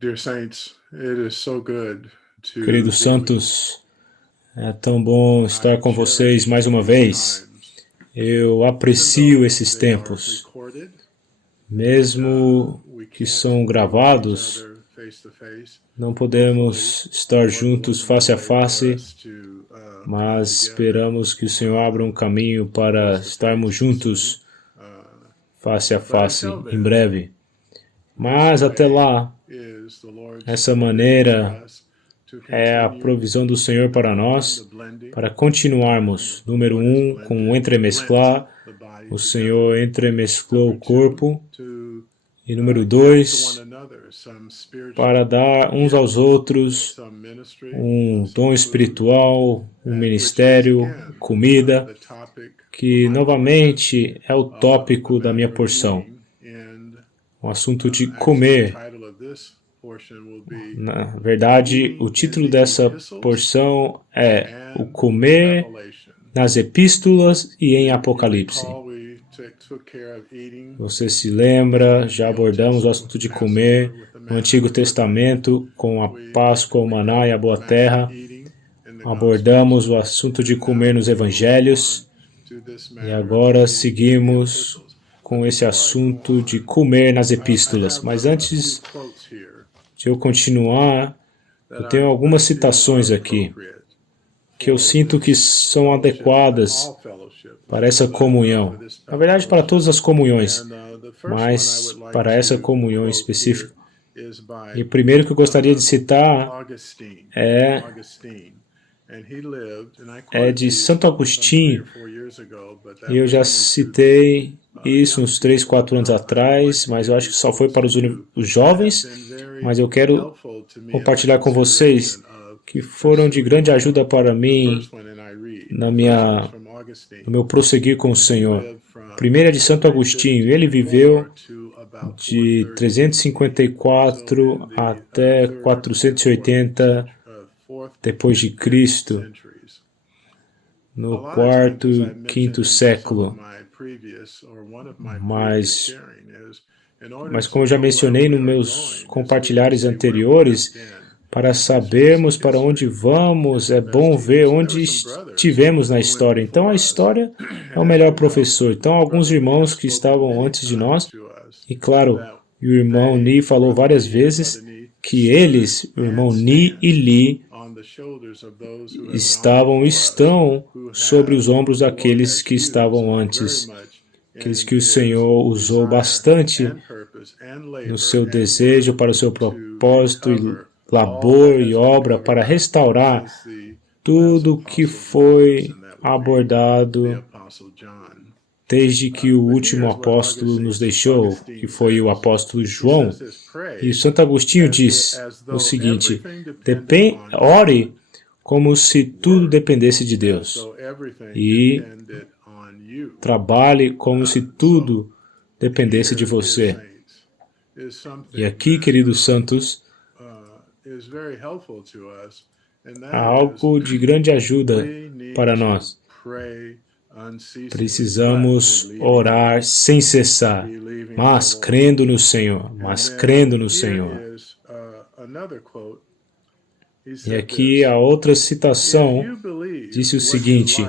Dear saints, it is so good to Queridos be with you. santos, é tão bom estar I com vocês cherish mais uma these vez. times, Eu even aprecio though esses they are tempos, recorded and mesmo we que can't são be with each gravados. other face to face. Não Hopefully, podemos estar the Lord will juntos open the face a way for face, us to come mas together esperamos que o Senhor abra um caminho para face to estarmos face soon. juntos face a But face until em then, breve. this Mas até way lá, is the Lord's essa provision for maneira us to é a continue provisão do Senhor para the nós, blending. para continuarmos. Número Lord has 1, com o blent entremesclar. the body O together. Senhor entremesclou o Number two, corpo. to E número give to one 2, another some para spiritual dar uns gift, aos outros some ministry, um some dom food, espiritual, um which is ministério, again comida, the topic of que my portion, novamente é o the tópico da minha matter of porção. eating, and O assunto de actually the comer. title of this portion will be Na verdade, Eating o in título the dessa Epistles porção é O and Comer Revelation. nas Epístolas e em You Apocalipse. recall we took care of eating Você se lembra, já abordamos o assunto de comer no Antigo Testamento com a Páscoa, o maná e a boa terra. Abordamos o assunto de comer nos Evangelhos e agora seguimos com esse assunto de comer nas Epístolas. Mas antes de eu continuar, eu tenho algumas citações aqui que eu sinto que são adequadas para essa comunhão. Na verdade, para todas as comunhões, mas para essa comunhão específica. E o primeiro que eu gostaria de citar é de Santo Agostinho, e eu já citei isso uns 3, 4 anos atrás, mas eu acho que só foi para os jovens, mas eu quero compartilhar com vocês que foram de grande ajuda para mim no meu prosseguir com o Senhor. O primeiro é de Santo Agostinho. Ele viveu de 354 até 480 depois de Cristo, no quarto e quinto século. Mas como eu já mencionei nos meus compartilhares anteriores, para sabermos para onde vamos, é bom ver onde estivemos na história. Então, a história é o melhor professor. Então, alguns irmãos que estavam antes de nós, e claro, o irmão Ni falou várias vezes que eles, o irmão Ni e Li, estão sobre os ombros daqueles que estavam antes, aqueles que o Senhor usou bastante no seu desejo, para o seu propósito e labor e obra para restaurar tudo que foi abordado desde que o último apóstolo nos deixou, que foi o apóstolo João. E Santo Agostinho diz o seguinte: ore como se tudo dependesse de Deus e trabalhe como se tudo dependesse de você. E aqui, queridos santos, há algo de grande ajuda para nós. Precisamos orar sem cessar, mas crendo no Senhor, E aqui a outra citação disse o seguinte: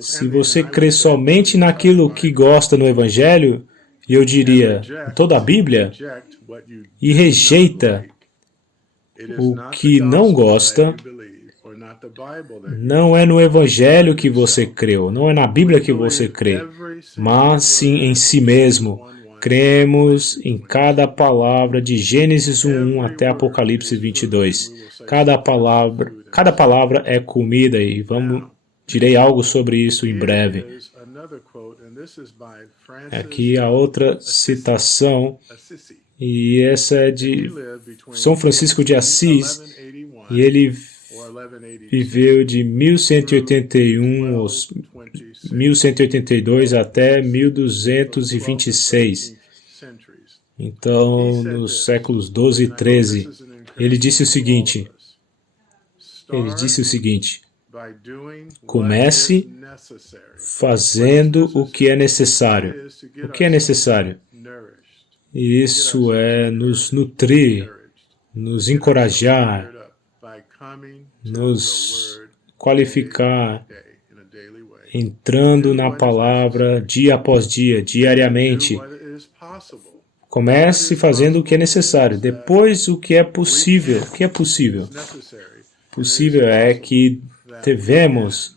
se você crê somente naquilo que gosta no Evangelho, e eu diria, em toda a Bíblia, e rejeita o que não gosta, não é no Evangelho que você creu, não é na Bíblia que você crê, mas sim em si mesmo. Cremos em cada palavra de Gênesis 1:1 até Apocalipse 22. Cada palavra é comida e direi algo sobre isso em breve. Aqui a outra citação, e essa é de São Francisco de Assis, e ele viveu de 1181 ou 1182 até 1226. Então, nos séculos 12 e 13, ele disse o seguinte: comece fazendo o que é necessário. O que é necessário? E isso é nos nutrir, nos encorajar, nos qualificar, entrando na palavra dia após dia, diariamente. Comece fazendo o que é necessário, depois o que é possível. O que é possível? Possível é que devemos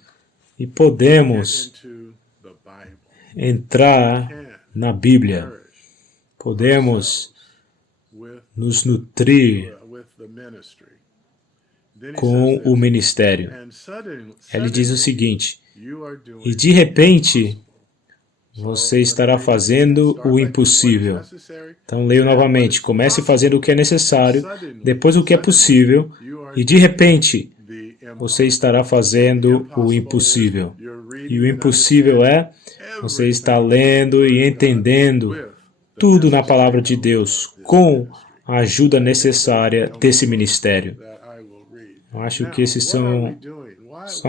e podemos entrar na Bíblia. Podemos nos nutrir com o ministério. Ele diz o seguinte: e de repente você estará fazendo o impossível. Então leio novamente: comece fazendo o que é necessário, depois o que é possível, e de repente você estará fazendo o impossível. E o impossível é você está lendo e entendendo tudo na palavra de Deus com a ajuda necessária desse ministério. Eu acho que esses são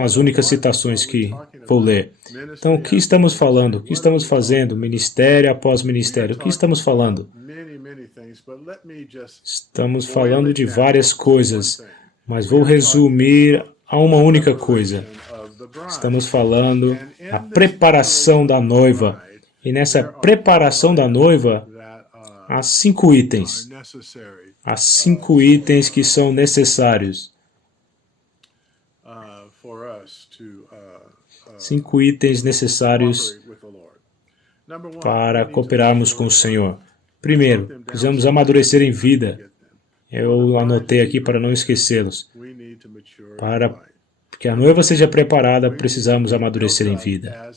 as únicas citações que vou ler. Então, o que estamos falando? O que estamos fazendo? Ministério após ministério. O que estamos falando? Estamos falando de várias coisas, mas vou resumir a uma única coisa. Estamos falando da preparação da noiva. E nessa preparação da noiva, há 5 itens. Há 5 itens que são necessários. 5 itens necessários para cooperarmos com o Senhor. Primeiro, precisamos amadurecer em vida. Eu anotei aqui para não esquecê-los. Para que a noiva seja preparada, precisamos amadurecer em vida.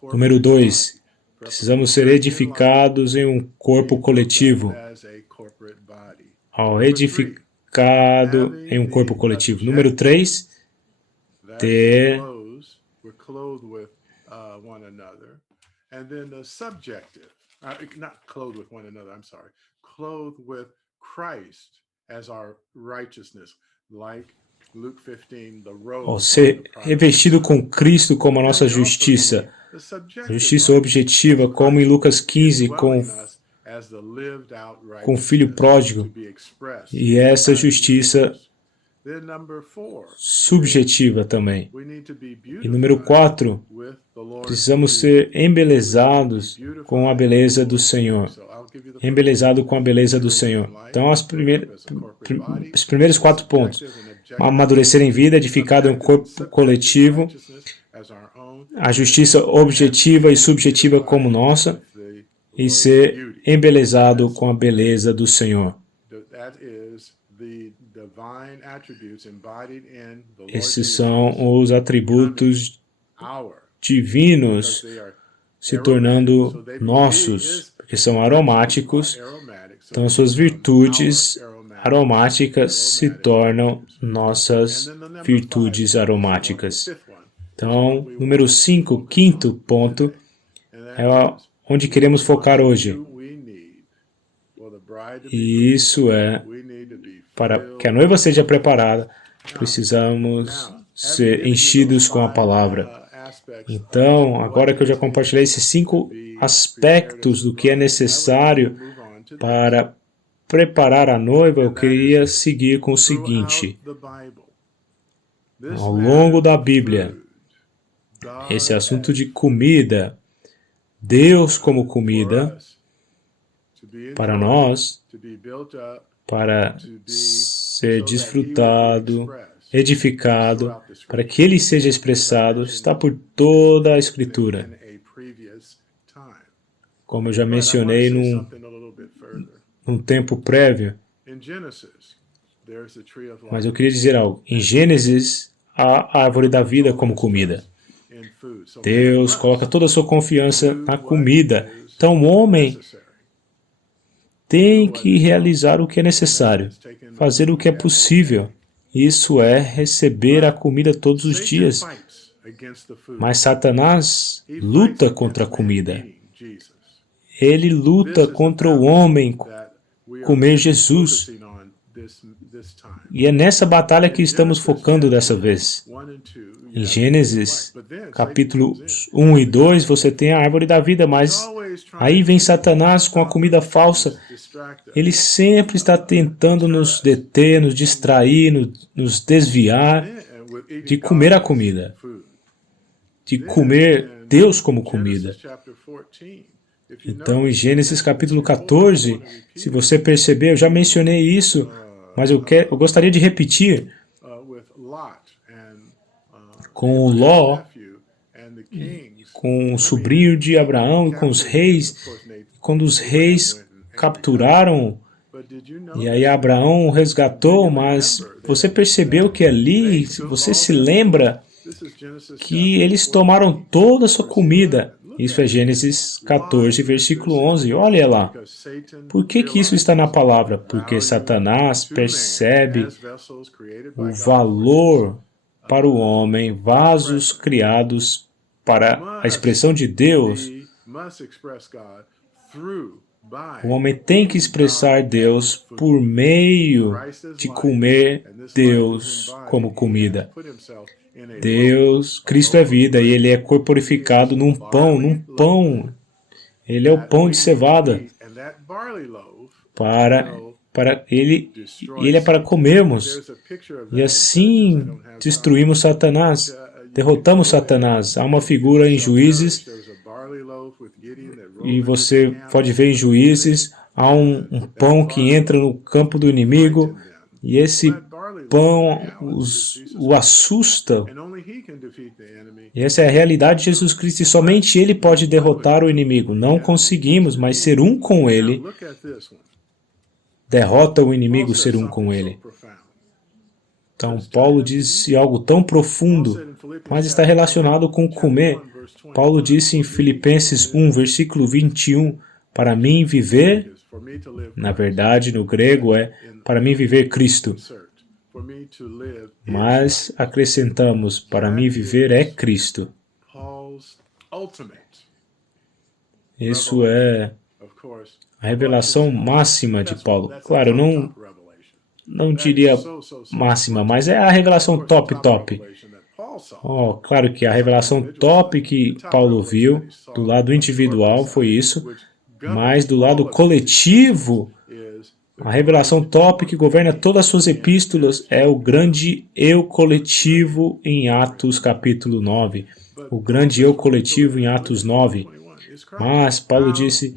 Número 2, precisamos ser edificados em um corpo coletivo. Edificado em um corpo coletivo. Número 3, ter ser revestido com Cristo como a nossa justiça. A justiça objetiva, como em Lucas 15, com o filho pródigo. E essa justiça subjetiva também. E número 4, precisamos ser embelezados com a beleza do Senhor. Embelezado com a beleza do Senhor. Então, os primeiros 4 pontos. Amadurecer em vida, edificado em um corpo coletivo, a justiça objetiva e subjetiva como nossa, e ser embelezado com a beleza do Senhor. Esses são os atributos divinos se tornando nossos, porque são aromáticos, então suas virtudes aromáticas se tornam nossas virtudes aromáticas. Então, número 5, quinto ponto, é onde queremos focar hoje. E isso é, para que a noiva seja preparada, precisamos ser enchidos com a palavra. Então, agora que eu já compartilhei esses 5 aspectos do que é necessário para preparar a noiva, eu queria seguir com o seguinte. Ao longo da Bíblia, esse assunto de comida, Deus como comida, para nós, para ser desfrutado, edificado, para que ele seja expressado, está por toda a Escritura. Como eu já mencionei num tempo prévio, mas eu queria dizer algo. Em Gênesis, há a árvore da vida como comida. Deus coloca toda a sua confiança na comida. Então o homem tem que realizar o que é necessário, fazer o que é possível. Isso é receber a comida todos os dias. Mas Satanás luta contra a comida. Ele luta contra o homem comer Jesus. E é nessa batalha que estamos focando dessa vez. Em Gênesis, capítulos 1 e 2, você tem a árvore da vida, mas aí vem Satanás com a comida falsa ele sempre está tentando nos deter, nos distrair, nos desviar de comer a comida, de comer Deus como comida. Então, em Gênesis capítulo 14, se você perceber, eu já mencionei isso, mas eu gostaria de repetir, com o Ló, com o sobrinho de Abraão e com os reis, quando os reis capturaram, e aí Abraão o resgatou, mas você percebeu que ali, você se lembra que eles tomaram toda a sua comida. Isso é Gênesis 14, versículo 11. Olha lá. Por que isso está na palavra? Porque Satanás percebe o valor para o homem, vasos criados para a expressão de Deus. O homem tem que expressar Deus por meio de comer Deus como comida. Deus, Cristo é vida e Ele é corporificado num pão. Ele é o pão de cevada Ele é para comermos. E assim destruímos Satanás, derrotamos Satanás. Há uma figura em Juízes, e você pode ver em Juízes, há um pão que entra no campo do inimigo, e esse pão o assusta. E essa é a realidade de Jesus Cristo, e somente Ele pode derrotar o inimigo. Não conseguimos, mas ser um com Ele derrota o inimigo, ser um com Ele. Então, Paulo disse algo tão profundo, mas está relacionado com comer. Paulo disse em Filipenses 1, versículo 21, para mim viver, na verdade, no grego para mim viver Cristo. Mas acrescentamos, para mim viver é Cristo. Isso é a revelação máxima de Paulo. Claro, não diria máxima, mas é a revelação top. Claro que a revelação top que Paulo viu, do lado individual, foi isso, mas do lado coletivo, a revelação top que governa todas as suas epístolas é o grande eu coletivo em Atos capítulo 9. O grande eu coletivo em Atos 9. Mas Paulo disse,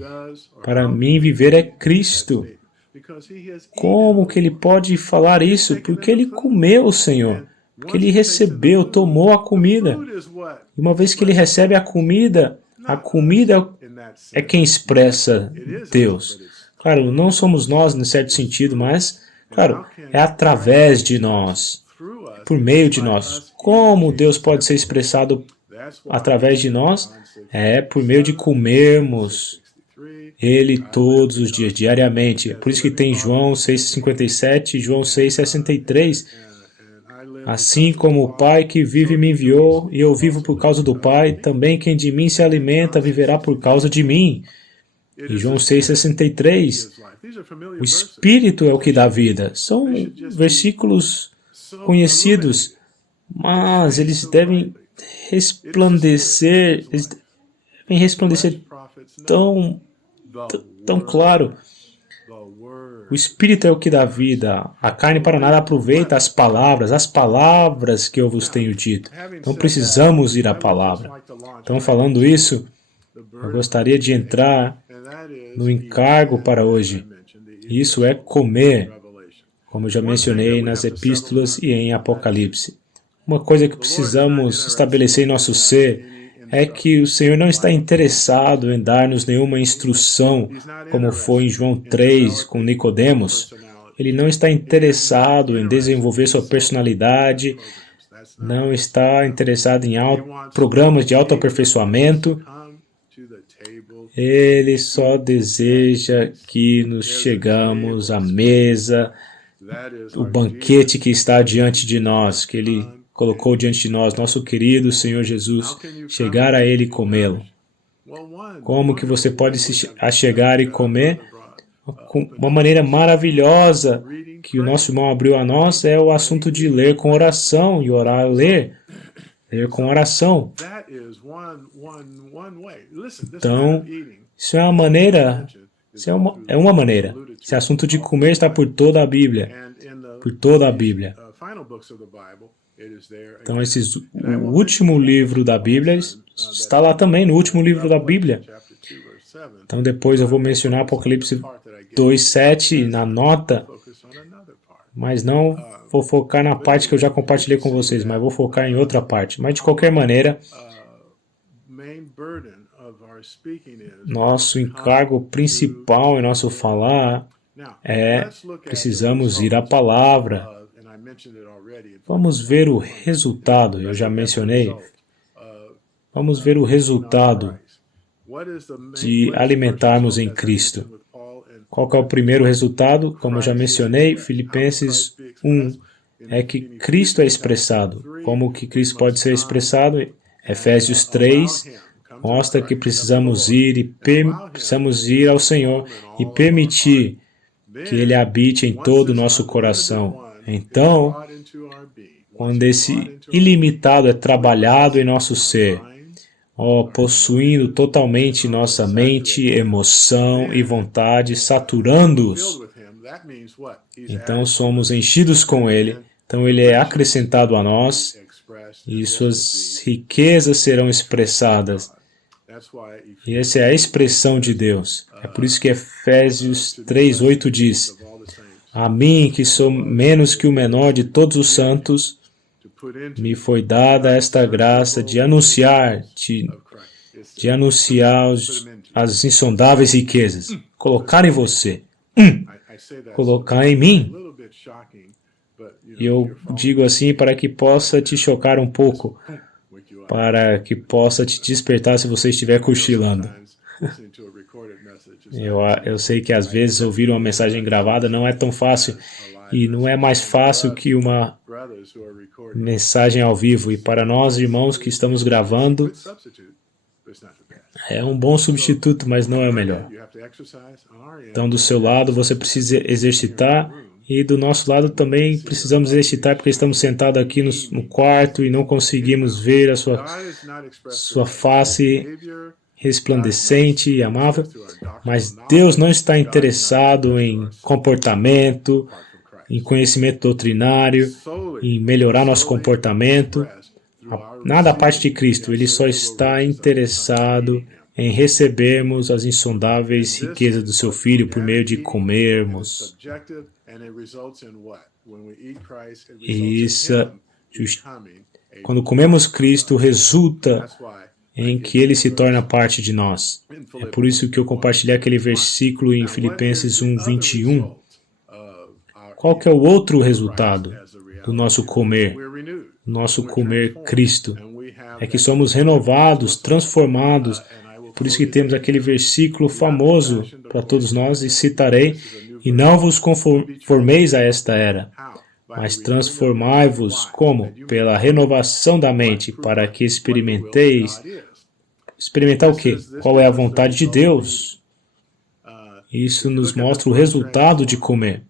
para mim viver é Cristo. Como que ele pode falar isso? Porque ele comeu o Senhor. Porque ele recebeu, tomou a comida. E uma vez que ele recebe a comida é quem expressa Deus. Claro, não somos nós, em certo sentido, mas, claro, é através de nós, por meio de nós. Como Deus pode ser expressado através de nós? É por meio de comermos Ele todos os dias, diariamente. Por isso que tem João 6,57 e João 6,63. Assim como o Pai que vive me enviou, e eu vivo por causa do Pai, também quem de mim se alimenta viverá por causa de mim. E João 6,63. O Espírito é o que dá vida. São versículos conhecidos, mas eles devem resplandecer, tão claro. O Espírito é o que dá vida. A carne para nada aproveita as palavras que eu vos tenho dito. Então precisamos ir à palavra. Então, falando isso, eu gostaria de entrar no encargo para hoje. Isso é comer, como eu já mencionei nas epístolas e em Apocalipse. Uma coisa que precisamos estabelecer em nosso ser é que o Senhor não está interessado em dar-nos nenhuma instrução, como foi em João 3 com Nicodemos. Ele não está interessado em desenvolver sua personalidade, não está interessado em programas de autoaperfeiçoamento. Ele só deseja que nos chegamos à mesa, o banquete que está diante de nós, que Ele colocou diante de nós, nosso querido Senhor Jesus, chegar a Ele e comê-lo. Como que você pode se achegar e comer? Com uma maneira maravilhosa que o nosso irmão abriu a nós é o assunto de ler com oração e orar, ler com oração. Então, isso é uma maneira Isso é uma maneira. Esse assunto de comer está por toda a Bíblia. Por toda a Bíblia. Então, o último livro da Bíblia está lá também, no último livro da Bíblia. Então, depois eu vou mencionar Apocalipse 2:7 na nota, mas não vou focar na parte que eu já compartilhei com vocês, mas vou focar em outra parte. Mas, de qualquer maneira, nosso encargo principal em nosso falar precisamos ir à palavra. Vamos ver o resultado, eu já mencionei. Vamos ver o resultado de alimentarmos em Cristo. Qual que é o primeiro resultado? Como eu já mencionei, Filipenses 1, é que Cristo é expressado. Como que Cristo pode ser expressado? Efésios 3 mostra que precisamos ir ao Senhor e permitir que Ele habite em todo o nosso coração. Então, quando esse ilimitado é trabalhado em nosso ser, possuindo totalmente nossa mente, emoção e vontade, saturando-os, então somos enchidos com Ele, então Ele é acrescentado a nós e suas riquezas serão expressadas. E essa é a expressão de Deus. É por isso que Efésios 3:8 diz: a mim, que sou menos que o menor de todos os santos, me foi dada esta graça de anunciar, as insondáveis riquezas. Colocar em você. Colocar em mim. E eu digo assim para que possa te chocar um pouco, para que possa te despertar se você estiver cochilando. Eu sei que às vezes ouvir uma mensagem gravada não é tão fácil, e não é mais fácil que uma mensagem ao vivo. E para nós, irmãos, que estamos gravando, é um bom substituto, mas não é o melhor. Então, do seu lado, você precisa exercitar, e do nosso lado também precisamos exercitar, porque estamos sentados aqui no quarto e não conseguimos ver a sua face resplandecente e amável, mas Deus não está interessado em comportamento, em conhecimento doutrinário, em melhorar nosso comportamento, nada à parte de Cristo. Ele só está interessado em recebermos as insondáveis riquezas do seu Filho por meio de comermos. E quando comemos Cristo, resulta em que Ele se torna parte de nós. É por isso que eu compartilhei aquele versículo em Filipenses 1:21. Qual que é o outro resultado do nosso comer Cristo? É que somos renovados, transformados. Por isso que temos aquele versículo famoso para todos nós, e citarei: e não vos conformeis a esta era, mas transformai-vos como? Pela renovação da mente, para que experimenteis. Experimentar o quê? Qual é a vontade de Deus? Isso nos mostra o resultado de comer.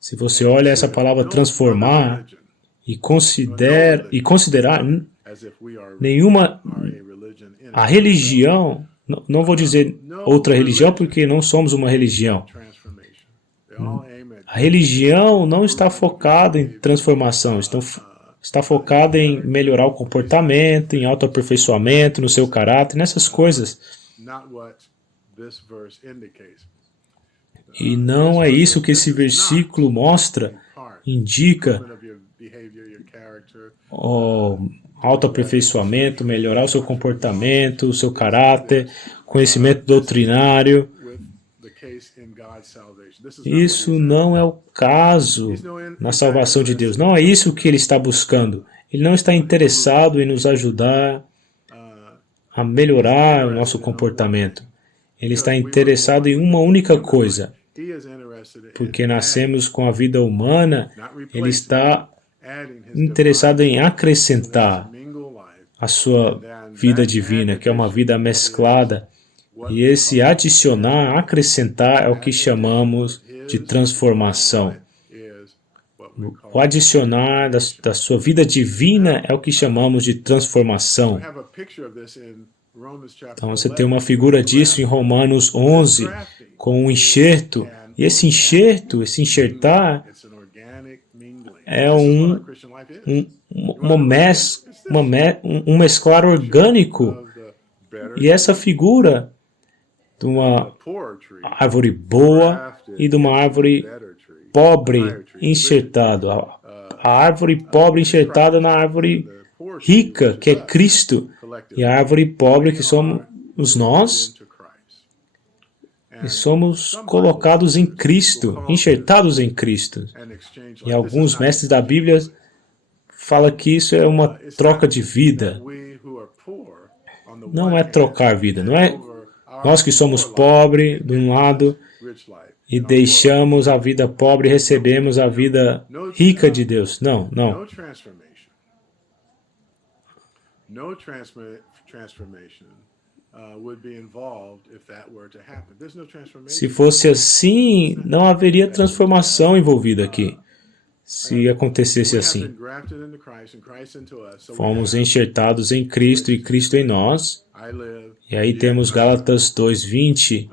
Se você olha essa palavra transformar e considerar a religião, não vou dizer outra religião porque não somos uma religião. A religião não está focada em transformação, está focada em melhorar o comportamento, em autoaperfeiçoamento, no seu caráter, nessas coisas. E não é isso que esse versículo mostra, indica autoaperfeiçoamento, melhorar o seu comportamento, o seu caráter, conhecimento doutrinário. Isso não é o caso na salvação de Deus. Não é isso que Ele está buscando. Ele não está interessado em nos ajudar a melhorar o nosso comportamento. Ele está interessado em uma única coisa. Porque nascemos com a vida humana, Ele está interessado em acrescentar a sua vida divina, que é uma vida mesclada. E esse adicionar, acrescentar, é o que chamamos de transformação. O adicionar da sua vida divina é o que chamamos de transformação. Então você tem uma figura disso em Romanos 11, com um enxerto. E esse enxerto, esse enxertar, é um mesclar orgânico. E essa figura de uma árvore boa e de uma árvore pobre enxertada. A árvore pobre enxertada na árvore rica, que é Cristo. E a árvore pobre, que somos nós, e somos colocados em Cristo, enxertados em Cristo. E alguns mestres da Bíblia falam que isso é uma troca de vida. Não é trocar vida, não é nós que somos pobres de um lado e deixamos a vida pobre e recebemos a vida rica de Deus. Não, não. Se fosse assim, não haveria transformação envolvida aqui. Se acontecesse assim. Fomos enxertados em Cristo e Cristo em nós. E aí temos Gálatas 2:20.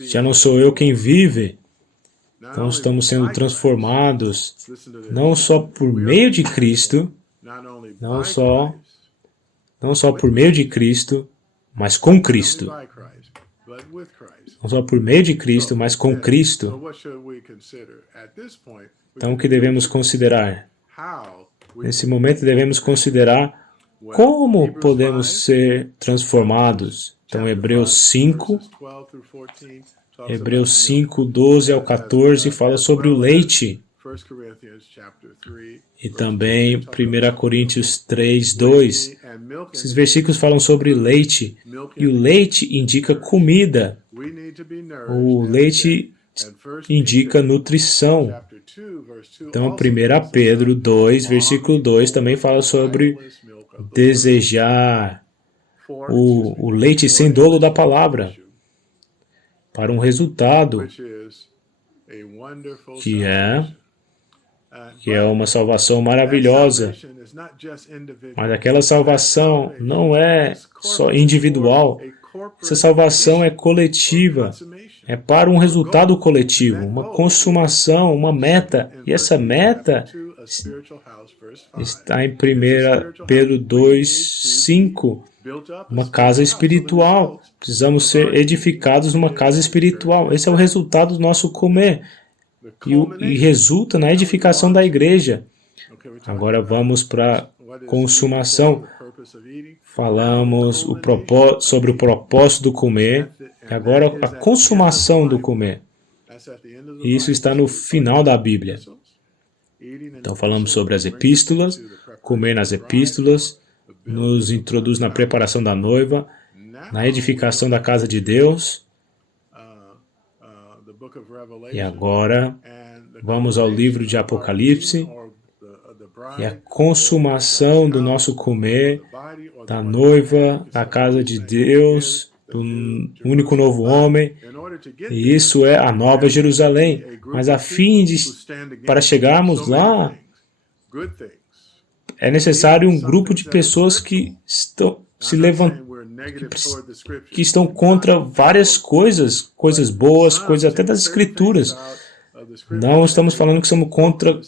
Já não sou eu quem vive. Então estamos sendo transformados não só por meio de Cristo, não só por meio de Cristo, mas com Cristo. Não só por meio de Cristo, mas com Cristo. Então, o que devemos considerar? Nesse momento, devemos considerar como podemos ser transformados. Então, Hebreus 5, 12 ao 14, fala sobre o leite. E também 1 Coríntios 3, 2. Esses versículos falam sobre leite. E o leite indica comida. O leite indica nutrição. Então, 1 Pedro 2, versículo 2, também fala sobre desejar o leite sem dolo da palavra para um resultado que é uma salvação maravilhosa. Mas aquela salvação não é só individual. Essa salvação é coletiva. É para um resultado coletivo, uma consumação, uma meta. E essa meta está em 1 Pedro 2, 5. Uma casa espiritual. Precisamos ser edificados numa casa espiritual. Esse é o resultado do nosso comer. E resulta na edificação da igreja. Agora vamos para a consumação. Falamos sobre o propósito do comer. E agora a consumação do comer. E isso está no final da Bíblia. Então falamos sobre as epístolas, comer nas epístolas, nos introduz na preparação da noiva, na edificação da casa de Deus. E agora vamos ao livro de Apocalipse e a consumação do nosso comer, da noiva, da casa de Deus, do único novo homem. E isso é a Nova Jerusalém. Mas para chegarmos lá, é necessário um grupo de pessoas que estão contra várias coisas boas, coisas até das Escrituras. Não estamos falando que somos contra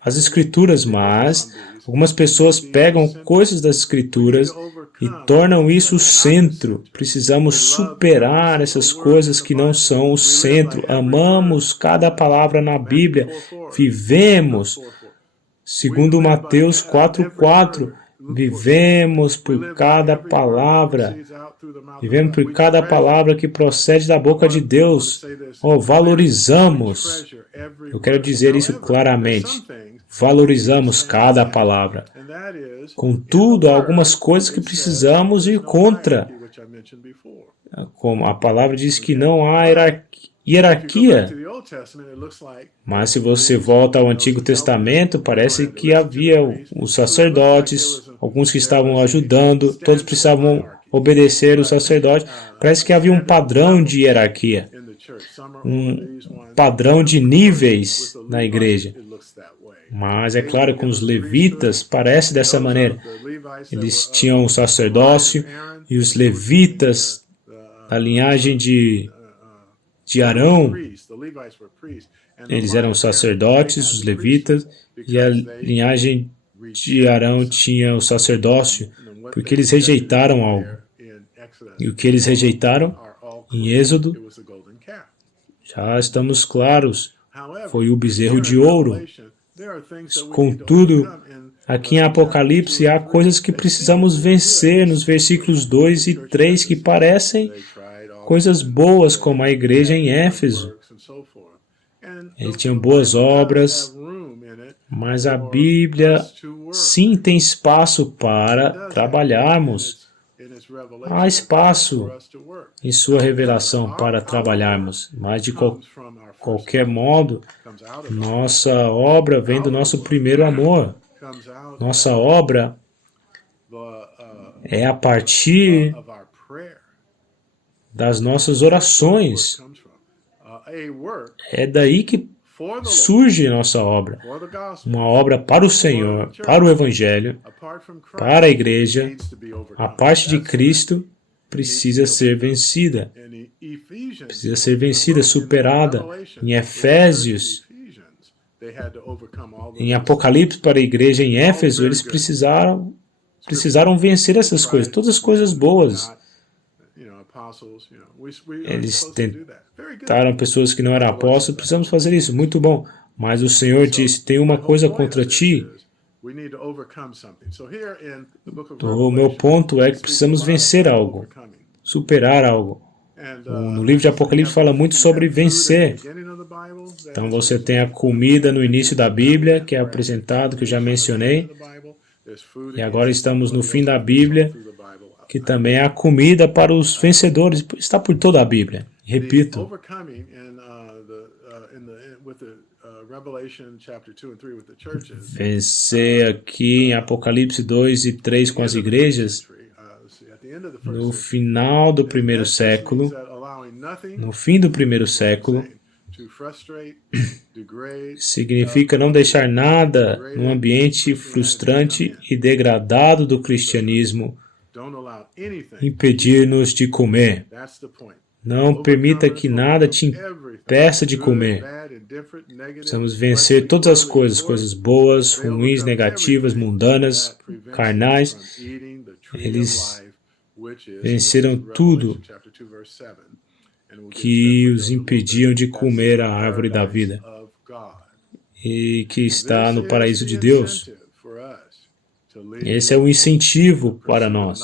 as Escrituras, mas algumas pessoas pegam coisas das Escrituras e tornam isso o centro. Precisamos superar essas coisas que não são o centro. Amamos cada palavra na Bíblia. Vivemos, segundo Mateus 4:4, vivemos por cada palavra. Vivemos por cada palavra que procede da boca de Deus. Valorizamos. Eu quero dizer isso claramente. Valorizamos cada palavra. Contudo, há algumas coisas que precisamos ir contra. Como a palavra diz que não há hierarquia. Mas se você volta ao Antigo Testamento, parece que havia os sacerdotes, alguns que estavam ajudando, todos precisavam obedecer o sacerdote. Parece que havia um padrão de hierarquia, um padrão de níveis na igreja. Mas é claro que com os levitas parece dessa maneira. Eles tinham o sacerdócio E os levitas, da linhagem de Arão, eles eram sacerdotes, os levitas, e a linhagem de Arão tinha o sacerdócio, porque eles rejeitaram algo. E o que eles rejeitaram? Em Êxodo, já estamos claros, foi o bezerro de ouro. Contudo, aqui em Apocalipse há coisas que precisamos vencer nos versículos 2 e 3 que parecem coisas boas, como a igreja em Éfeso. Eles tinham boas obras, mas a Bíblia sim tem espaço para trabalharmos. Há espaço em sua revelação para trabalharmos, mas de qualquer modo, nossa obra vem do nosso primeiro amor. Nossa obra é a partir das nossas orações. É daí que surge nossa obra. Uma obra para o Senhor, para o Evangelho, para a igreja. A parte de Cristo precisa ser vencida. Precisa ser vencida, superada. Em Efésios, em Apocalipse para a igreja em Éfeso, eles precisaram vencer essas coisas, todas as coisas boas. Eles tentaram pessoas que não eram apóstolos, precisamos fazer isso, muito bom. Mas o Senhor disse, tem uma coisa contra ti. O meu ponto é que precisamos vencer algo, superar algo. No livro de Apocalipse fala muito sobre vencer. Então você tem a comida no início da Bíblia, que é apresentado, que eu já mencionei. E agora estamos no fim da Bíblia, que também é a comida para os vencedores. Está por toda a Bíblia. Repito. Vencer aqui em Apocalipse 2 e 3 com as igrejas, no final do primeiro século, no fim do primeiro século, significa não deixar nada no ambiente frustrante e degradado do cristianismo impedir-nos de comer. Não permita que nada te impeça de comer. Precisamos vencer todas as coisas, coisas boas, ruins, negativas, mundanas, carnais. Eles venceram tudo que os impediam de comer a árvore da vida e que está no paraíso de Deus. Esse é o incentivo para nós,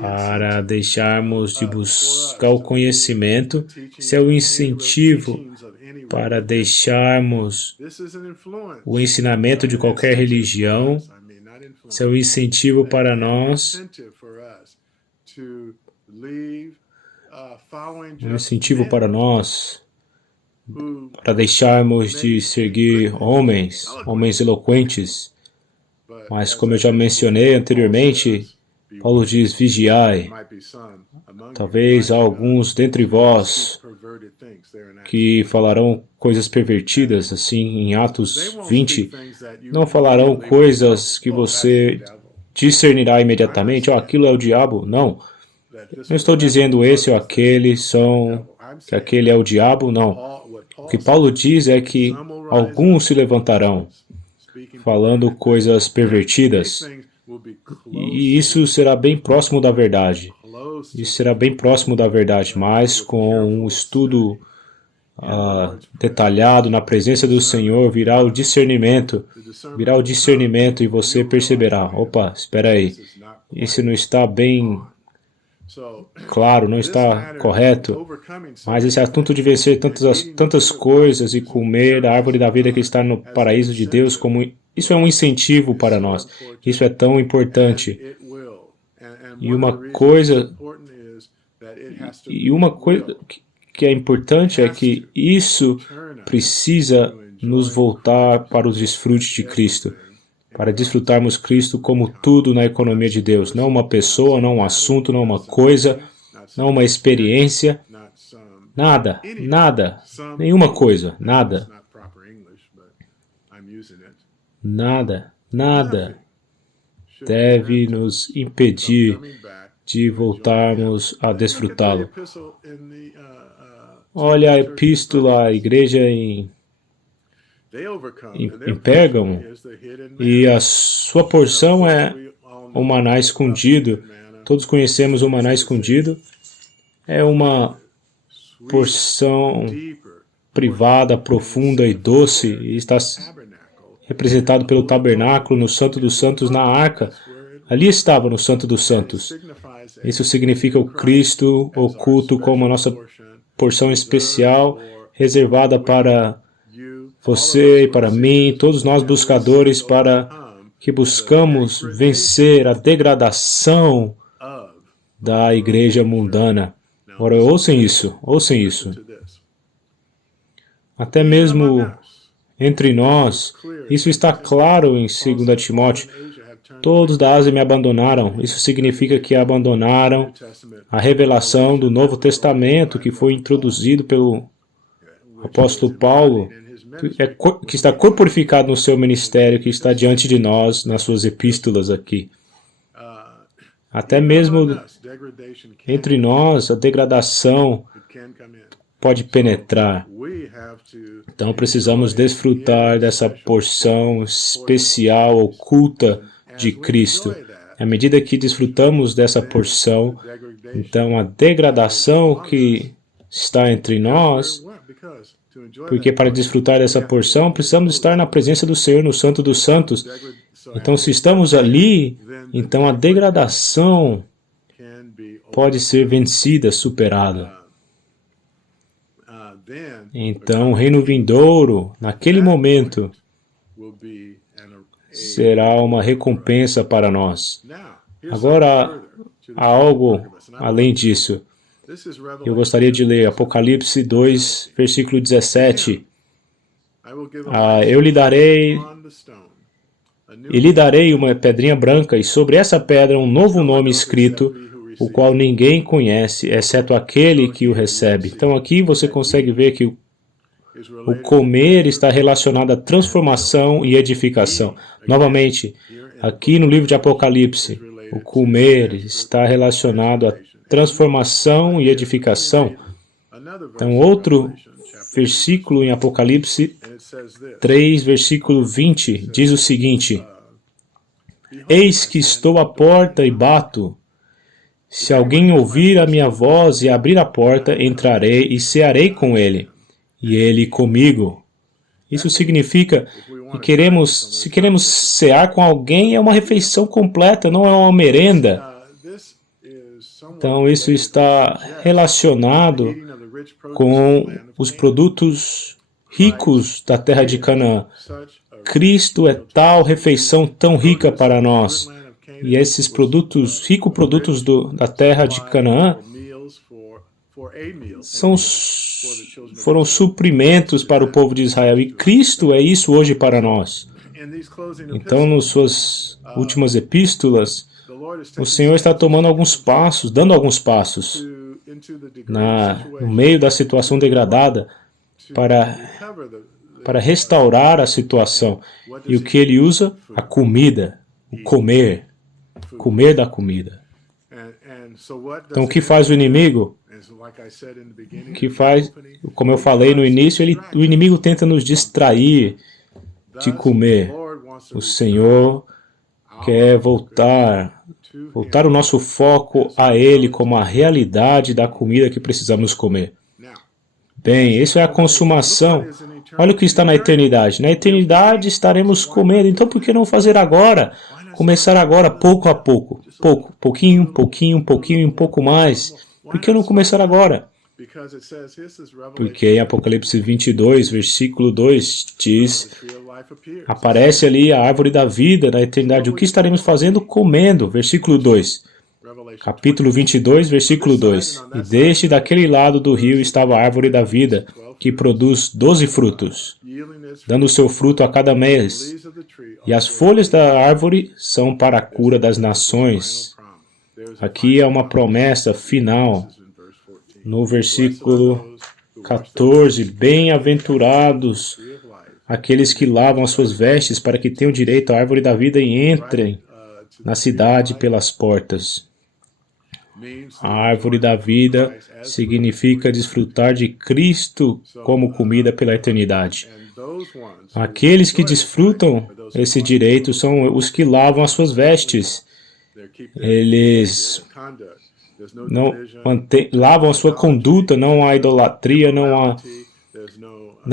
para deixarmos de buscar o conhecimento. Esse é o incentivo para deixarmos o ensinamento de qualquer religião. Esse é o incentivo para nós, para deixarmos de seguir homens eloquentes. Mas, como eu já mencionei anteriormente, Paulo diz, vigiai. Talvez alguns dentre vós que falarão coisas pervertidas, assim, em Atos 20, não falarão coisas que você discernirá imediatamente, aquilo é o diabo. Não. Não estou dizendo esse ou aquele que aquele é o diabo, não. O que Paulo diz é que alguns se levantarão falando coisas pervertidas. E isso será bem próximo da verdade. Isso será bem próximo da verdade, mas com um estudo detalhado na presença do Senhor virá o discernimento e você perceberá, opa, espera aí, isso não está bem claro, não está correto, mas esse assunto de vencer tantas coisas e comer a árvore da vida que está no paraíso de Deus, isso é um incentivo para nós. Isso é tão importante. E uma coisa que é importante é que isso precisa nos voltar para os desfrutes de Cristo, para desfrutarmos Cristo como tudo na economia de Deus, não uma pessoa, não um assunto, não uma coisa, não uma experiência, nada, nenhuma coisa, nada. deve nos impedir de voltarmos a desfrutá-lo. Olha a epístola à igreja em Pérgamo, e a sua porção é o maná escondido. Todos conhecemos o maná escondido. É uma porção privada, profunda e doce, e está representado pelo tabernáculo, no Santo dos Santos, na arca. Ali estava no Santo dos Santos. Isso significa o Cristo oculto como a nossa porção especial, reservada para você e para mim, todos nós buscadores, para que buscamos vencer a degradação da igreja mundana. Ora, ouçam isso, ouçam isso. Até mesmo entre nós, isso está claro em 2 Timóteo. Todos da Ásia me abandonaram. Isso significa que abandonaram a revelação do Novo Testamento que foi introduzido pelo apóstolo Paulo, que está corporificado no seu ministério, que está diante de nós nas suas epístolas aqui. Até mesmo entre nós, a degradação pode penetrar. Então precisamos desfrutar dessa porção especial, oculta de Cristo. À medida que desfrutamos dessa porção, então a degradação que está entre nós, porque para desfrutar dessa porção, precisamos estar na presença do Senhor, no Santo dos Santos. Então, se estamos ali, então a degradação pode ser vencida, superada. Então, o reino vindouro, naquele momento, será uma recompensa para nós. Agora, há algo além disso. Eu gostaria de ler Apocalipse 2, versículo 17. Eu lhe darei uma pedrinha branca, e sobre essa pedra um novo nome escrito, o qual ninguém conhece, exceto aquele que o recebe. Então aqui você consegue ver que o comer está relacionado à transformação e edificação. Novamente, aqui no livro de Apocalipse, o comer está relacionado à transformação e edificação. Então, outro versículo em Apocalipse 3, versículo 20, diz o seguinte: Eis que estou à porta e bato. Se alguém ouvir a minha voz e abrir a porta, entrarei e cearei com ele, e ele comigo. Isso significa que se queremos cear com alguém, é uma refeição completa, não é uma merenda. Então, isso está relacionado com os produtos ricos da terra de Canaã. Cristo é tal refeição tão rica para nós. E esses produtos, ricos produtos da terra de Canaã, foram suprimentos para o povo de Israel. E Cristo é isso hoje para nós. Então, nas suas últimas epístolas, o Senhor está tomando alguns passos, dando alguns passos no meio da situação degradada para restaurar a situação. E o que ele usa? A comida, o comer da comida. Então, o que faz o inimigo? Como eu falei no início, o inimigo tenta nos distrair de comer. O Senhor quer voltar o nosso foco a Ele como a realidade da comida que precisamos comer. Bem, isso é a consumação. Olha o que está na eternidade. Na eternidade estaremos comendo. Então, por que não fazer agora? Começar agora, pouco a pouco. Pouquinho, um pouco mais. Por que não começar agora? Porque em Apocalipse 22, versículo 2, diz, aparece ali a árvore da vida na eternidade. O que estaremos fazendo? Comendo. Versículo 2. Capítulo 22, versículo 2. E deste daquele lado do rio estava a árvore da vida, que produz 12 frutos, dando o seu fruto a cada mês. E as folhas da árvore são para a cura das nações. Aqui é uma promessa final. No versículo 14, bem-aventurados aqueles que lavam as suas vestes para que tenham direito à árvore da vida e entrem na cidade pelas portas. A árvore da vida significa desfrutar de Cristo como comida pela eternidade. Aqueles que desfrutam esse direito são os que lavam as suas vestes. Eles lavam a sua conduta, não há idolatria, não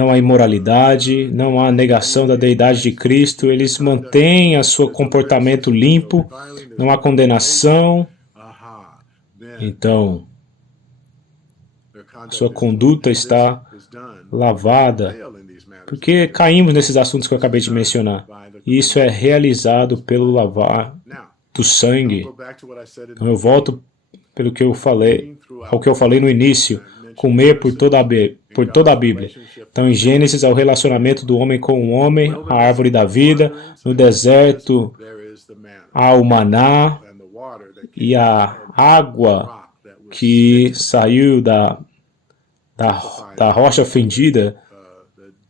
há imoralidade, não há negação da deidade de Cristo. Eles mantêm o seu comportamento limpo, não há condenação. Então, sua conduta está lavada, porque caímos nesses assuntos que eu acabei de mencionar. E isso é realizado pelo lavar do sangue. Então eu volto pelo que eu falei, ao que eu falei no início, comer por toda a Bíblia. Então, em Gênesis, é o relacionamento do homem com o homem, a árvore da vida, no deserto, há o maná e a água que saiu da rocha fendida,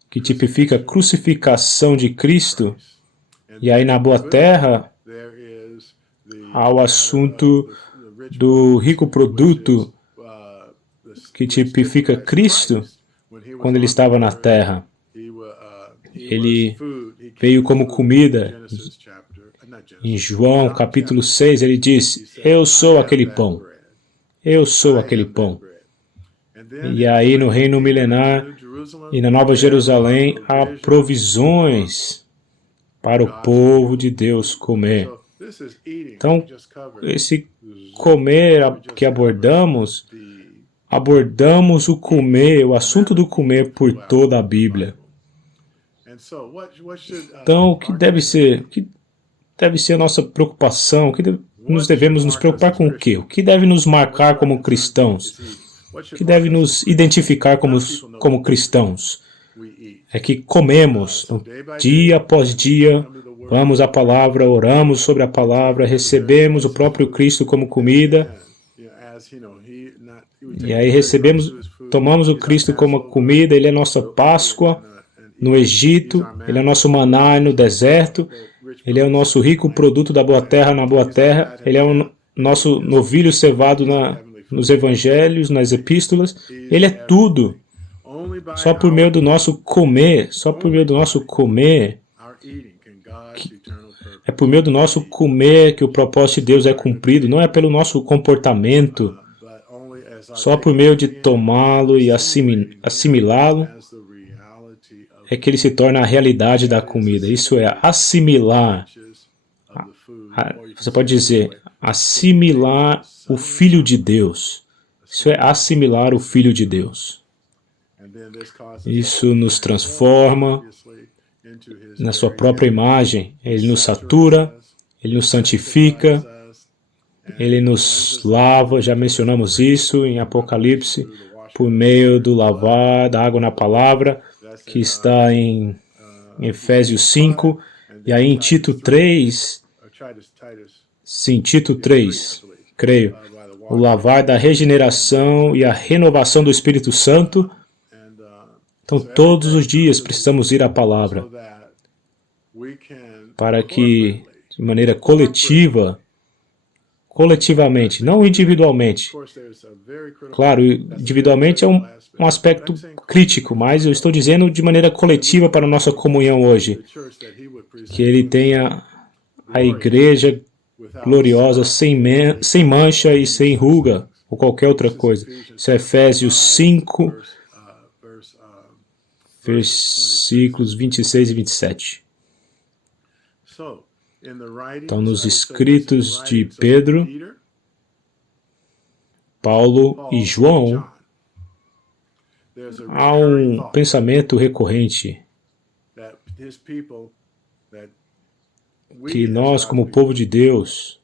que tipifica a crucificação de Cristo. E aí na Boa Terra há o assunto do rico produto que tipifica Cristo quando ele estava na terra. Ele veio como comida. Em João capítulo 6 ele diz: eu sou aquele pão. Eu sou aquele pão. E aí no reino milenar e na Nova Jerusalém há provisões para o povo de Deus comer. Então, esse comer que abordamos o comer, o assunto do comer por toda a Bíblia. Então, o que deve ser a nossa preocupação? Nós devemos nos preocupar com o quê? O que deve nos marcar como cristãos? O que deve nos identificar como cristãos? É que comemos, então, dia após dia, vamos à palavra, oramos sobre a palavra, recebemos o próprio Cristo como comida, e aí tomamos o Cristo como comida, Ele é nossa Páscoa no Egito, Ele é nosso maná no deserto, Ele é o nosso rico produto da boa terra na boa terra, Ele é o nosso novilho cevado nos evangelhos, nas epístolas, Ele é tudo. Só por meio do nosso comer, é por meio do nosso comer que o propósito de Deus é cumprido, não é pelo nosso comportamento, só por meio de tomá-lo e assimilá-lo é que ele se torna a realidade da comida. Isso é assimilar. Você pode dizer, assimilar o Filho de Deus. Isso é assimilar o Filho de Deus. Isso nos transforma na sua própria imagem. Ele nos satura, Ele nos santifica, Ele nos lava, já mencionamos isso em Apocalipse, por meio do lavar da água na palavra, que está em Efésios 5, e aí em Tito 3, sim, Tito 3, creio, o lavar da regeneração e a renovação do Espírito Santo. Então, todos os dias precisamos ir à palavra para que, de maneira coletivamente, não individualmente. Claro, individualmente é um aspecto crítico, mas eu estou dizendo de maneira coletiva para a nossa comunhão hoje. Que Ele tenha a igreja gloriosa, sem mancha e sem ruga, ou qualquer outra coisa. Isso é Efésios 5, versículos 26 e 27. Então, nos escritos de Pedro, Paulo e João, há um pensamento recorrente que nós, como povo de Deus,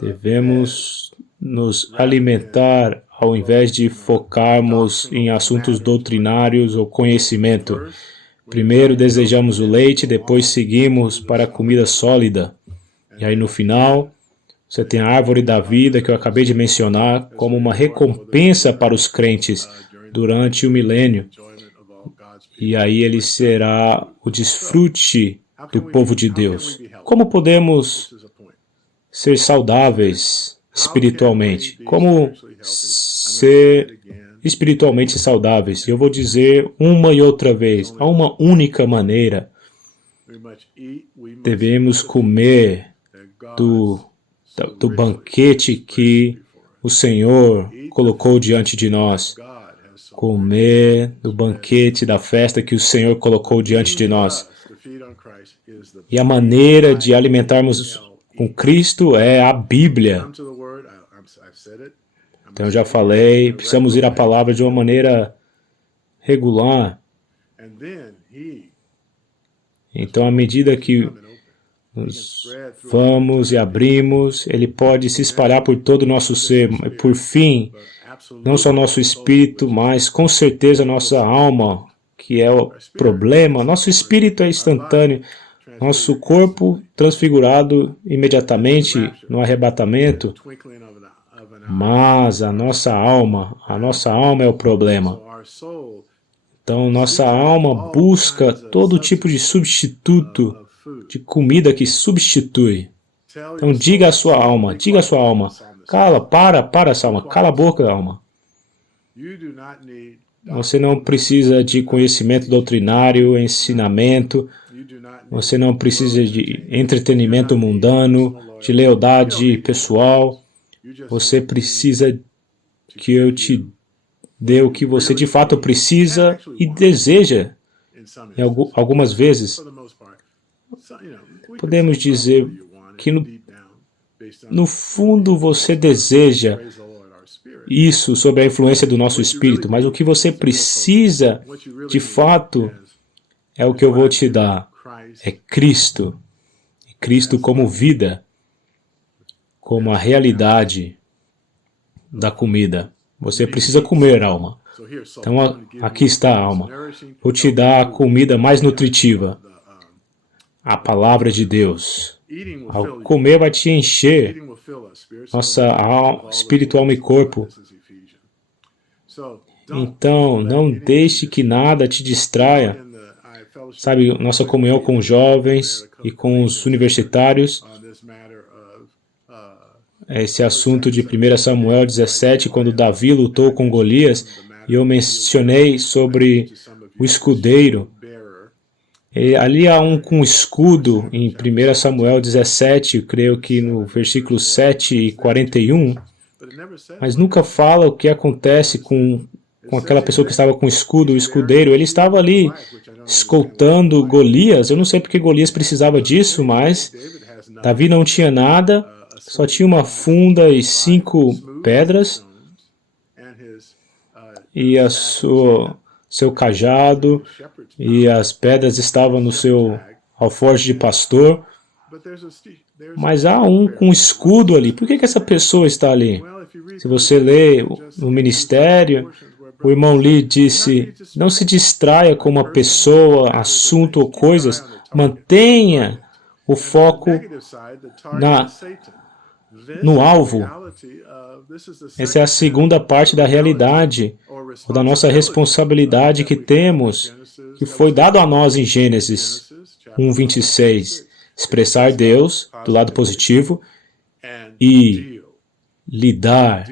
devemos nos alimentar ao invés de focarmos em assuntos doutrinários ou conhecimento. Primeiro desejamos o leite, depois seguimos para a comida sólida. E aí no final, você tem a árvore da vida que eu acabei de mencionar como uma recompensa para os crentes durante o milênio. E aí ele será o desfrute do povo de Deus. Como podemos ser saudáveis espiritualmente? Como ser espiritualmente saudáveis? Eu vou dizer uma e outra vez, há uma única maneira. Devemos comer do banquete que o Senhor colocou diante de nós. Comer do banquete da festa que o Senhor colocou diante de nós. E a maneira de alimentarmos com Cristo é a Bíblia. Então eu já falei, precisamos ir à palavra de uma maneira regular. Então, à medida que nós vamos e abrimos, ele pode se espalhar por todo o nosso ser. Por fim, não só nosso espírito, mas com certeza nossa alma, que é o problema. Nosso espírito é instantâneo. Nosso corpo transfigurado imediatamente no arrebatamento. Mas a nossa alma é o problema. Então, nossa alma busca todo tipo de substituto, de comida que substitui. Então, diga à sua alma, para essa alma, cala a boca, alma. Você não precisa de conhecimento doutrinário, ensinamento, você não precisa de entretenimento mundano, de lealdade pessoal, você precisa que eu te dê o que você de fato precisa e deseja. E algumas vezes, podemos dizer que no fundo você deseja isso sob a influência do nosso espírito, mas o que você precisa de fato é o que eu vou te dar. É Cristo. Cristo como vida, como a realidade da comida. Você precisa comer, alma. Então, aqui está a alma. Vou te dar a comida mais nutritiva. A palavra de Deus. Ao comer vai te encher nossa alma, espírito, alma e corpo. Então, não deixe que nada te distraia. Sabe, nossa comunhão com os jovens e com os universitários. Esse assunto de 1 Samuel 17, quando Davi lutou com Golias, e eu mencionei sobre o escudeiro. E ali há um com escudo, em 1 Samuel 17, creio que no versículo 7 e 41, mas nunca fala o que acontece com aquela pessoa que estava com escudo, o escudeiro. Ele estava ali escoltando Golias. Eu não sei porque Golias precisava disso, mas Davi não tinha nada. Só tinha uma funda e 5 pedras e seu cajado, e as pedras estavam no seu alforje de pastor. Mas há um com escudo ali. Por que essa pessoa está ali? Se você lê no ministério, o irmão Lee disse, não se distraia com uma pessoa, assunto ou coisas, mantenha o foco no alvo. Essa é a segunda parte da realidade, ou da nossa responsabilidade que temos, que foi dado a nós em Gênesis 1:26. Expressar Deus do lado positivo e lidar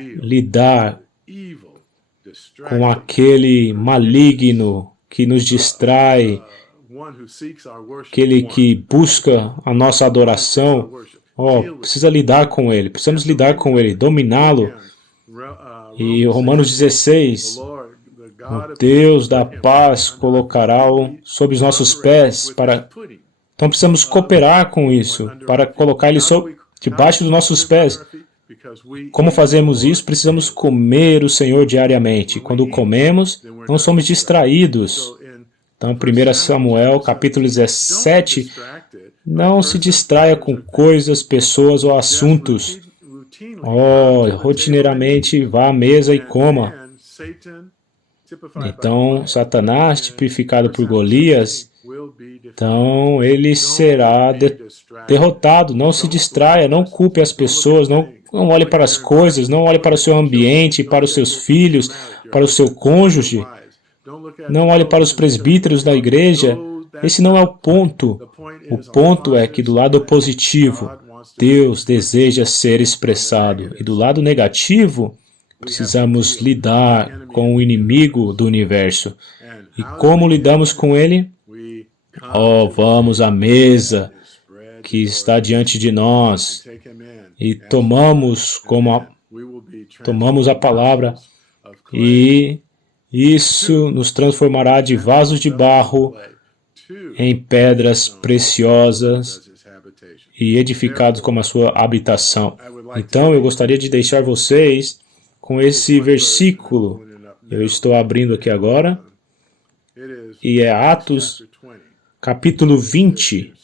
com aquele maligno que nos distrai, aquele que busca a nossa adoração. Precisa lidar com ele, precisamos lidar com ele, dominá-lo. E Romanos 16, o Deus da paz colocará-o sob os nossos pés. Então precisamos cooperar com isso, para colocar ele debaixo dos nossos pés. Como fazemos isso? Precisamos comer o Senhor diariamente. Quando comemos, não somos distraídos. Então, 1 Samuel, capítulo 17, não se distraia com coisas, pessoas ou assuntos. Rotineiramente vá à mesa e coma. Então, Satanás, tipificado por Golias, então ele será derrotado. Não se distraia, não culpe as pessoas, não olhe para as coisas, não olhe para o seu ambiente, para os seus filhos, para o seu cônjuge. Não olhe para os presbíteros da igreja. Esse não é o ponto. O ponto é que do lado positivo, Deus deseja ser expressado. E do lado negativo, precisamos lidar com o inimigo do universo. E como lidamos com ele? Oh, vamos à mesa que está diante de nós e tomamos a palavra e isso nos transformará de vasos de barro em pedras preciosas e edificados como a sua habitação. Então, eu gostaria de deixar vocês com esse versículo. Eu estou abrindo aqui agora. E é Atos, capítulo 20.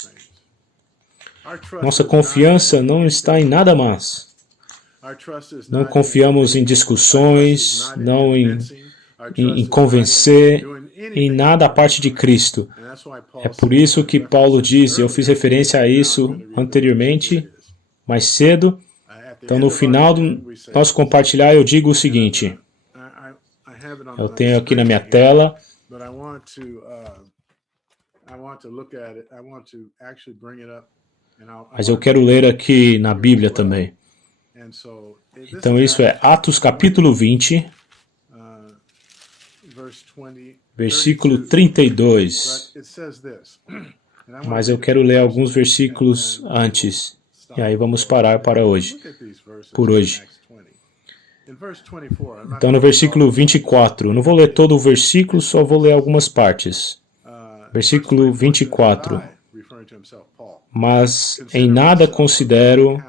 Nossa confiança não está em nada mais. Não confiamos em discussões, não em convencer, em nada a parte de Cristo. É por isso que Paulo diz, eu fiz referência a isso anteriormente, mais cedo. Então, no final do nosso compartilhar, eu digo o seguinte. Eu tenho aqui na minha tela. Mas eu quero ler aqui na Bíblia também. Então isso é Atos capítulo 20, versículo 32. Mas eu quero ler alguns versículos antes. E aí vamos parar para hoje. Por hoje. Então no versículo 24, não vou ler todo o versículo, só vou ler algumas partes. Versículo 24. Mas em nada considero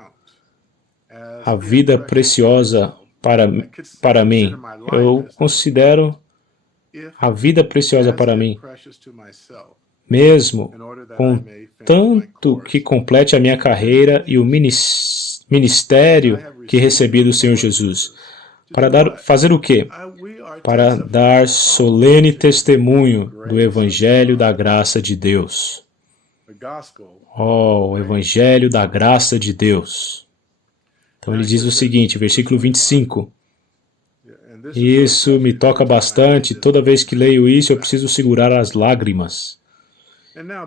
a vida preciosa para mim. Eu considero a vida preciosa para mim, mesmo contanto que complete a minha carreira e o ministério que recebi do Senhor Jesus. Para fazer o quê? Para dar solene testemunho do Evangelho da graça de Deus. Oh, o Evangelho da graça de Deus. Então ele diz o seguinte, versículo 25. Isso me toca bastante. Toda vez que leio isso, eu preciso segurar as lágrimas.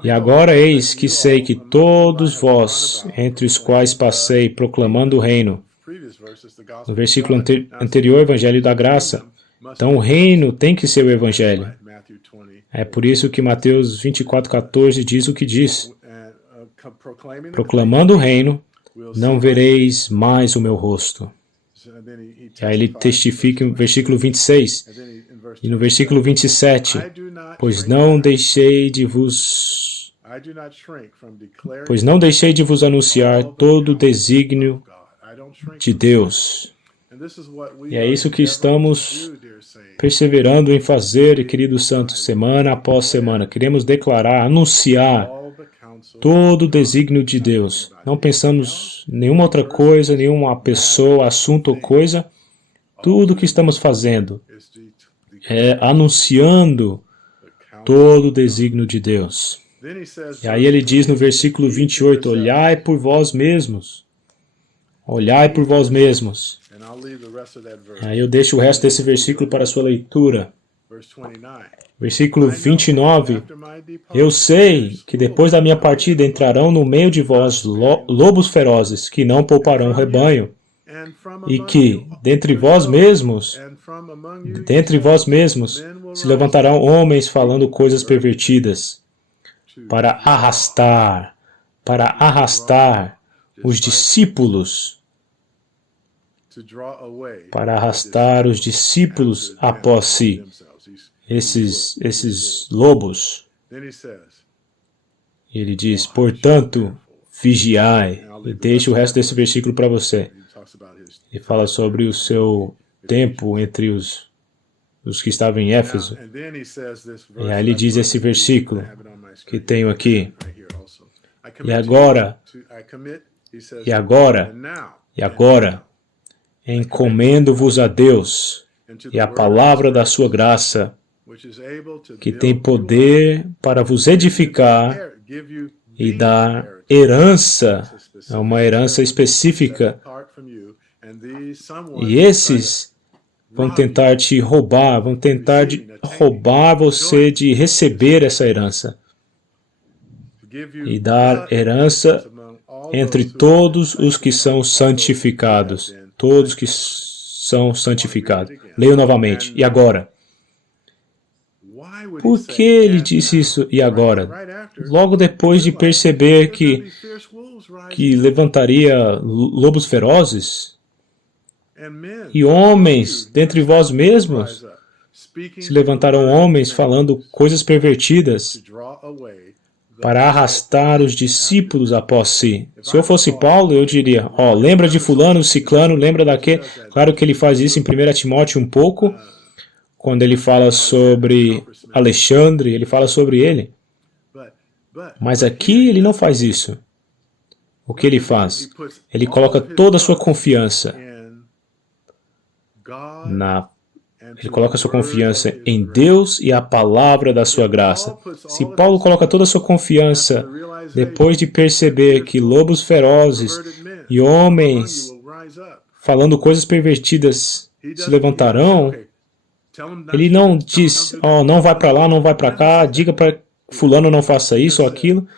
E agora eis que sei que todos vós, entre os quais passei proclamando o reino. No versículo anterior, Evangelho da graça. Então o reino tem que ser o Evangelho. É por isso que Mateus 24:14 diz o que diz. Proclamando o reino, não vereis mais o meu rosto. E aí ele testifica no versículo 26. E no versículo 27, pois não deixei de vos anunciar todo o desígnio de Deus. E é isso que estamos perseverando em fazer, queridos santos, semana após semana. Queremos declarar, anunciar todo o desígnio de Deus. Não pensamos em nenhuma outra coisa, nenhuma pessoa, assunto ou coisa. Tudo o que estamos fazendo é anunciando todo o desígnio de Deus. E aí ele diz no versículo 28, olhai por vós mesmos. Olhai por vós mesmos. E aí eu deixo o resto desse versículo para a sua leitura. Versículo 29, eu sei que depois da minha partida entrarão no meio de vós lobos ferozes, que não pouparão o rebanho, e que, dentre vós mesmos, se levantarão homens falando coisas pervertidas, para arrastar os discípulos, após si. Esses lobos. Ele diz, portanto, vigiai. E deixa o resto desse versículo para você. E fala sobre o seu tempo entre os que estavam em Éfeso. E aí ele diz esse versículo que tenho aqui. E agora, encomendo-vos a Deus e a palavra da sua graça, que tem poder para vos edificar e dar herança, é uma herança específica. E esses vão tentar te roubar, vão tentar roubar você de receber essa herança. e dar herança entre todos os que são santificados. Todos que são santificados. Leio novamente. E agora? Por que ele disse isso e agora? Logo depois de perceber que levantaria lobos ferozes e homens dentre vós mesmos, se levantaram homens falando coisas pervertidas para arrastar os discípulos após si. Se eu fosse Paulo, eu diria, lembra de fulano, ciclano, lembra daquele. Claro que ele faz isso em 1 Timóteo um pouco, quando ele fala sobre Alexandre, ele fala sobre ele. Mas aqui ele não faz isso. O que ele faz? Ele coloca toda a sua confiança Ele coloca sua confiança em Deus e a palavra da sua graça. Se Paulo coloca toda a sua confiança depois de perceber que lobos ferozes e homens falando coisas pervertidas se levantarão, ele não diz, não vai para lá, não vai para cá, diga para fulano não faça isso ou aquilo.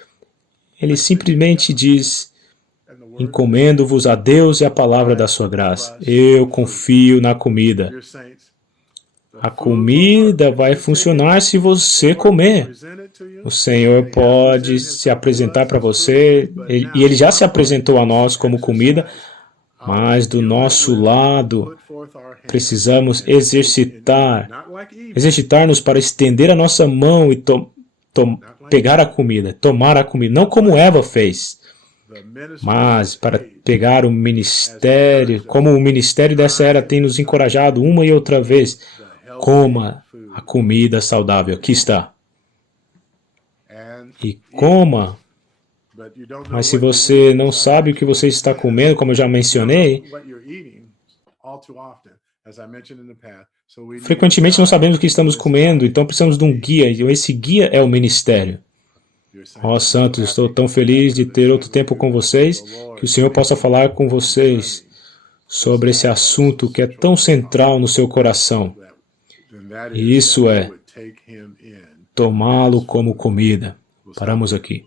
Ele simplesmente diz, encomendo-vos a Deus e a palavra da sua graça. Eu confio na comida. A comida vai funcionar se você comer. O Senhor pode se apresentar para você, e Ele já se apresentou a nós como comida, mas do nosso lado precisamos exercitar-nos para estender a nossa mão e pegar a comida, tomar a comida, não como Eva fez, mas para pegar o ministério, como o ministério dessa era tem nos encorajado uma e outra vez. Coma a comida saudável. Aqui está. E coma. Mas se você não sabe o que você está comendo, como eu já mencionei, frequentemente não sabemos o que estamos comendo, então precisamos de um guia. E esse guia é o ministério. Santos, estou tão feliz de ter outro tempo com vocês, que o Senhor possa falar com vocês sobre esse assunto que é tão central no seu coração. E isso é tomá-lo como comida. Paramos aqui.